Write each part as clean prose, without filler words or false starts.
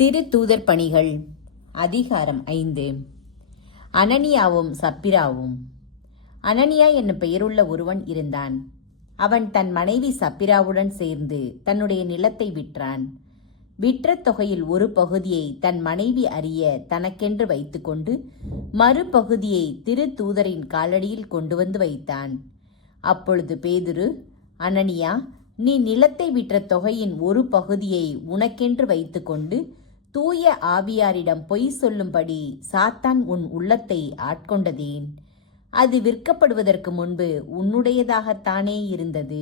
திருத்தூதர் பணிகள் அதிகாரம் 5. அனனியாவும் சப்பிராவும். அனனியா என்னும் பெயருள்ள ஒருவன் இருந்தான். அவன் தன் மனைவி சப்பிராவுடன் சேர்ந்து தன்னுடைய நிலத்தை விற்றான். விற்ற தொகையில் ஒரு பகுதியை தன் மனைவி அறிய தனக்கென்று வைத்துக்கொண்டு மறுபகுதியை திருத்தூதரின் காலடியில் கொண்டு வந்து வைத்தான். அப்பொழுது பேதுரு, அனனியா, நீ நிலத்தை விற்ற தொகையின் ஒரு பகுதியை உனக்கென்று வைத்துக்கொண்டு தூய ஆவியாரிடம் பொய் சொல்லும்படி சாத்தான் உன் உள்ளத்தை ஆட்கொண்டதேன்? அது விற்கப்படுவதற்கு முன்பு உன்னுடையதாகத்தானே இருந்தது.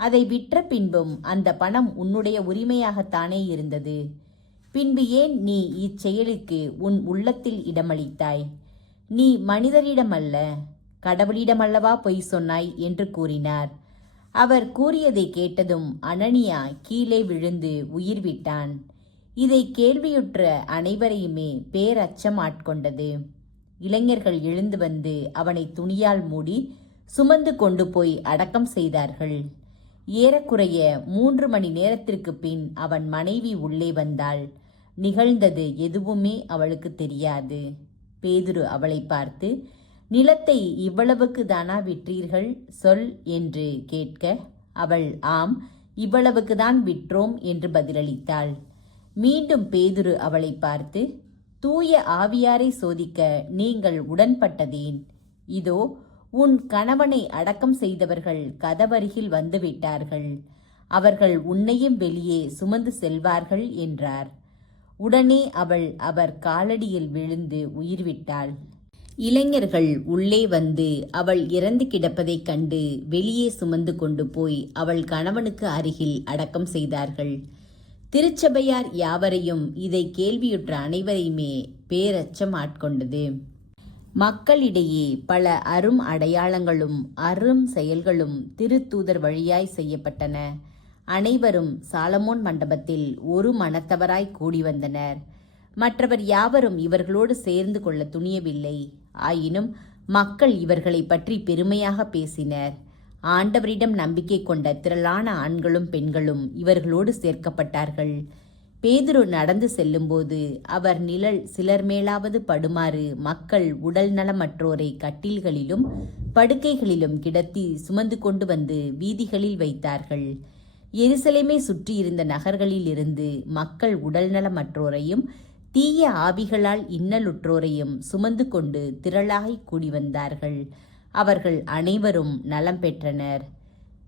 அதை விற்ற பின்பும் அந்த பணம் உன்னுடைய உரிமையாகத்தானே இருந்தது. பின்பு ஏன் நீ இச்செயலுக்கு உன் உள்ளத்தில் இடமளித்தாய்? நீ மனிதரிடமல்ல, கடவுளிடமல்லவா பொய் சொன்னாய் என்று கூறினார். அவர் கூறியதை கேட்டதும் அனனியா கீழே விழுந்து உயிர் விட்டான். இதை கேள்வியுற்ற அனைவரையுமே பேரச்சம் ஆட்கொண்டது. இளைஞர்கள் எழுந்து வந்து அவனை துணியால் மூடி சுமந்து கொண்டு போய் அடக்கம் செய்தார்கள். ஏறக்குறைய 3 மணி நேரத்திற்கு பின் அவன் மனைவி உள்ளே வந்தாள். நிகழ்ந்தது எதுவுமே அவளுக்கு தெரியாது. பேதுரு அவளை பார்த்து, நிலத்தை இவ்வளவுக்கு தானா விற்றீர்கள் சொல் என்று கேட்க, அவள் ஆம், இவ்வளவுக்கு தான் விற்றோம் என்று பதிலளித்தாள். மீண்டும் பேதுரு அவளை பார்த்து, தூய ஆவியாரை சோதிக்க நீங்கள் உடன்பட்டதேன்? இதோ உன் கணவனை அடக்கம் செய்தவர்கள் கதவருகில் வந்துவிட்டார்கள். அவர்கள் உன்னையும் வெளியே சுமந்து செல்வார்கள் என்றார். உடனே அவள் அவர் காலடியில் விழுந்து உயிர்விட்டாள். இளைஞர்கள் உள்ளே வந்து அவள் இறந்து கிடப்பதைக் கண்டு வெளியே சுமந்து கொண்டு போய் அவள் கணவனுக்கு அருகில் அடக்கம் செய்தார்கள். திருச்சபையார் யாவரையும் இதை கேள்வியுற்ற அனைவரையுமே பேரச்சம் ஆட்கொண்டது. மக்களிடையே பல அரும் அடையாளங்களும் அரும் செயல்களும் திருத்தூதர் வழியாய் செய்யப்பட்டன. அனைவரும் சாலமோன் மண்டபத்தில் ஒரு மனத்தவராய் கூடி வந்தனர். மற்றவர் யாவரும் இவர்களோடு சேர்ந்து கொள்ள துணியவில்லை. ஆயினும் மக்கள் இவர்களை பற்றி பெருமையாக பேசினர். ஆண்டவரிடம் நம்பிக்கை கொண்ட திரளான ஆண்களும் பெண்களும் இவர்களோடு சேர்க்கப்பட்டார்கள். பேதுரு நடந்து செல்லும்போது அவர் நிழல் சிலர் மேலாவது படுமாறு மக்கள் உடல் நலமற்றோரை கட்டில்களிலும் படுக்கைகளிலும் கிடத்தி சுமந்து கொண்டு வந்து வீதிகளில் வைத்தார்கள். எருசலேமை சுற்றியிருந்த நகர்களில் இருந்து மக்கள் உடல் நலமற்றோரையும் தீய ஆவிகளால் இன்னலுற்றோரையும் சுமந்து கொண்டு திரளாகி கூடி வந்தார்கள். அவர்கள் அனைவரும் நலம் பெற்றனர்.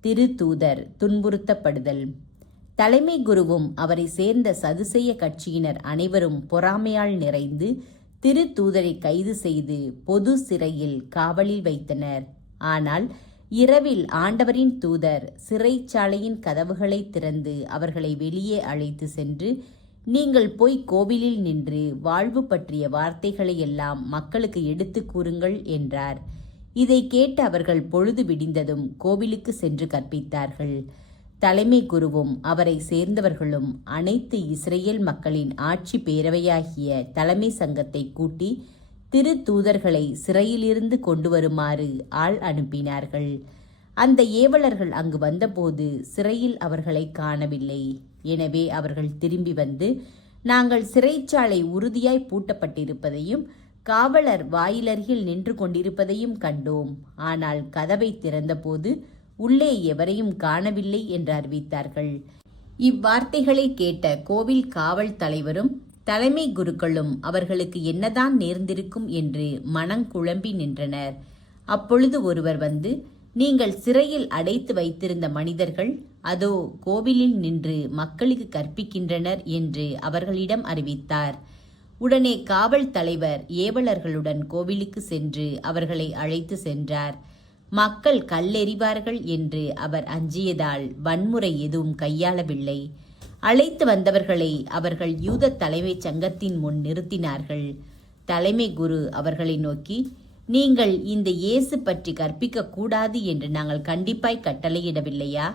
திருத்தூதர் துன்புறுத்தப்படுதல். தலைமை குருவும் அவரை சேர்ந்த சதுசேய கட்சியினர் அனைவரும் பொறாமையால் நிறைந்து திருத்தூதரை கைது செய்து பொது சிறையில் காவலில் வைத்தனர். ஆனால் இரவில் ஆண்டவரின் தூதர் சிறைச்சாலையின் கதவுகளை திறந்து அவர்களை வெளியே அழைத்து சென்று, நீங்கள் போய் கோவிலில் நின்று வாழ்வு பற்றிய வார்த்தைகளையெல்லாம் மக்களுக்கு எடுத்து கூறுங்கள் என்றார். இதை கேட்டு அவர்கள் பொழுது விடிந்ததும் கோவிலுக்கு சென்று கற்பித்தார்கள். தலைமை குருவும் அவரை சேர்ந்தவர்களும் அனைத்து இஸ்ரேல் மக்களின் ஆட்சி பேரவையாகிய தலைமை சங்கத்தை கூட்டி திருத்தூதர்களை சிறையிலிருந்து கொண்டு வருமாறு ஆள் அனுப்பினார்கள். அந்த ஏவலர்கள் அங்கு வந்தபோது சிறையில் அவர்களை காணவில்லை. எனவே அவர்கள் திரும்பி வந்து, நாங்கள் சிறைச்சாலை உறுதியாய் பூட்டப்பட்டிருப்பதையும் காவலர் வாயிலருகில் நின்று கொண்டிருப்பதையும் கண்டோம். ஆனால் கதவை திறந்தபோது உள்ளே எவரையும் காணவில்லை என்று அறிவித்தார்கள். இவ்வார்த்தைகளை கேட்ட கோவில் காவல் தலைவரும் தலைமை குருக்களும் அவர்களுக்கு என்னதான் நேர்ந்திருக்கும் என்று மனங்குழம்பி நின்றனர். அப்பொழுது ஒருவர் வந்து, நீங்கள் சிறையில் அடைத்து வைத்திருந்த மனிதர்கள் அதோ கோவிலில் நின்று மக்களுக்கு கற்பிக்கின்றனர் என்று அவர்களிடம் அறிவித்தார். உடனே காவல் தலைவர் ஏவலர்களுடன் கோவிலுக்கு சென்று அவர்களை அழைத்து சென்றார். மக்கள் கல்லெறிவார்கள் என்று அவர் அஞ்சியதால் வன்முறை எதுவும் கையாளவில்லை. அழைத்து வந்தவர்களை அவர்கள் யூத தலைமை சங்கத்தின் முன் நிறுத்தினார்கள். தலைமை குரு அவர்களை நோக்கி, நீங்கள் இந்த இயேசு பற்றி கற்பிக்க கூடாது என்று நாங்கள் கண்டிப்பாய் கட்டளையிடவில்லையா?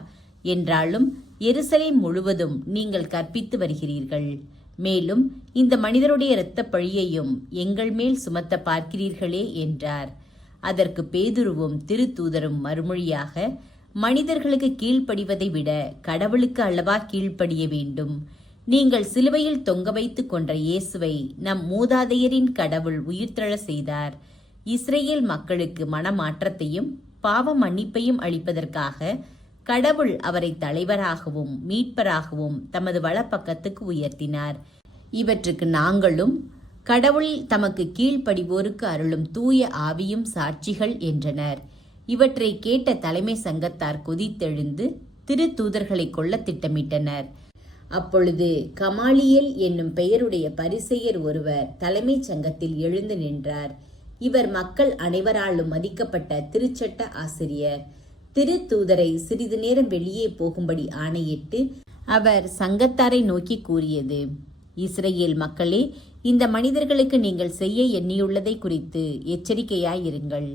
என்றாலும் எருசலேம் முழுவதும் நீங்கள் கற்பித்து வருகிறீர்கள். மேலும் இந்த மனிதருடைய இரத்த பழியையும் எங்கள் மேல் சுமத்த பார்க்கிறீர்களே என்றார். அதற்கு பேதுருவும் திருத்தூதரும் மறுமொழியாக, மனிதர்களுக்கு கீழ்ப்படிவதை விட கடவுளுக்கு அல்லவா கீழ்ப்படிய வேண்டும். நீங்கள் சிலுவையில் தொங்க வைத்து கொன்ற இயேசுவை நம் மூதாதையரின் கடவுள் உயிர்த்தெழ செய்தார். இஸ்ரேல் மக்களுக்கு மனமாற்றத்தையும் பாவ மன்னிப்பையும் அளிப்பதற்காக கடவுள் அவரை தலைவராகவும் மீட்பராகவும் தமது வலப்பக்கத்துக்கு உயர்த்தினார். இவற்றுக்கு நாங்களும் கடவுள் தமக்கு கீழ்ப்படிவோருக்கு அருளும் தூய ஆவியும் சாட்சிகள் என்றனர். இவற்றை கேட்ட தலைமை சங்கத்தார் கொதித்தெழுந்து திருத்தூதர்களை கொல்ல திட்டமிட்டனர். அப்பொழுது கமாலியேல் என்னும் பெயருடைய பரிசேயர் ஒருவர் தலைமை சங்கத்தில் எழுந்து நின்றார். இவர் மக்கள் அனைவராலும் மதிக்கப்பட்ட திருச்சட்ட ஆசிரியர். திருத்தூதரை சிறிது நேரம் வெளியே போகும்படி ஆணையிட்டு அவர் சங்கத்தாரை நோக்கி கூறியது: இஸ்ரேல் மக்களே, இந்த மனிதர்களுக்கு நீங்கள் செய்ய எண்ணியுள்ளதை குறித்து எச்சரிக்கையாயிருங்கள்.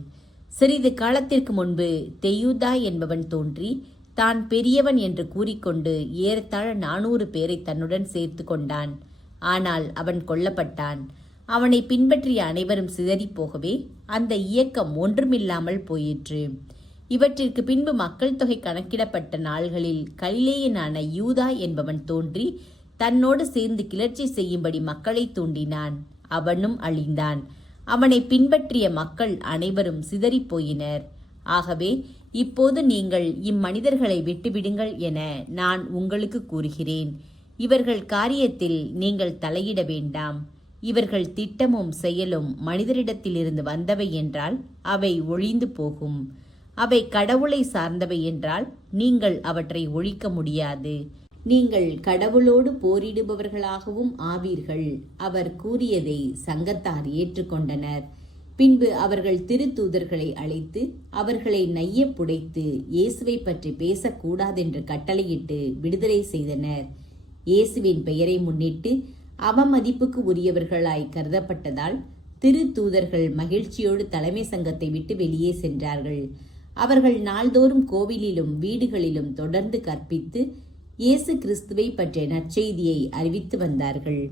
சிறிது காலத்திற்கு முன்பு தெயூதா என்பவன் தோன்றி தான் பெரியவன் என்று கூறிக்கொண்டு ஏறத்தாழ 400 பேரை தன்னுடன் சேர்த்து கொண்டான். ஆனால் அவன் கொல்லப்பட்டான். அவனை பின்பற்றிய அனைவரும் சிதறிப்போகவே அந்த இயக்கம் ஒன்றுமில்லாமல் போயிற்று. இவற்றிற்கு பின்பு மக்கள் தொகை கணக்கிடப்பட்ட நாள்களில் கலிலேயனான யூதா என்பவன் தோன்றி தன்னோடு சேர்ந்து கிளர்ச்சி செய்யும்படி மக்களை தூண்டினான். அவனும் அழிந்தான். அவனை பின்பற்றிய மக்கள் அனைவரும் சிதறிப்போயினர். ஆகவே இப்போது நீங்கள் இம்மனிதர்களை விட்டுவிடுங்கள் என நான் உங்களுக்கு கூறுகிறேன். இவர்கள் காரியத்தில் நீங்கள் தலையிட வேண்டாம். இவர்கள் திட்டமும் செயலும் மனிதரிடத்திலிருந்து வந்தவை என்றால் அவை ஒழிந்து போகும். அவை கடவுளை சார்ந்தவை என்றால் நீங்கள் அவற்றை ஒழிக்க முடியாது. நீங்கள் கடவுளோடு போரிடுபவர்களாகவும் ஆவீர்கள். அவர் கூறியதை சங்கத்தார் ஏற்றுக்கொண்டனர். பின்பு அவர்கள் திருத்தூதர்களை அழைத்து அவர்களை நைய புடைத்து இயேசுவை பற்றி பேசக்கூடாதென்று கட்டளையிட்டு விடுதலை செய்தனர். இயேசுவின் பெயரை முன்னிட்டு அவமதிப்புக்கு உரியவர்களாய் கருதப்பட்டதால் திருத்தூதர்கள் மகிழ்ச்சியோடு தலைமை சங்கத்தை விட்டு வெளியே சென்றார்கள். அவர்கள் நாள்தோறும் கோவிலிலும் வீடுகளிலும் தொடர்ந்து கற்பித்து இயேசு கிறிஸ்துவை பற்றிய நற்செய்தியை அறிவித்து வந்தார்கள்.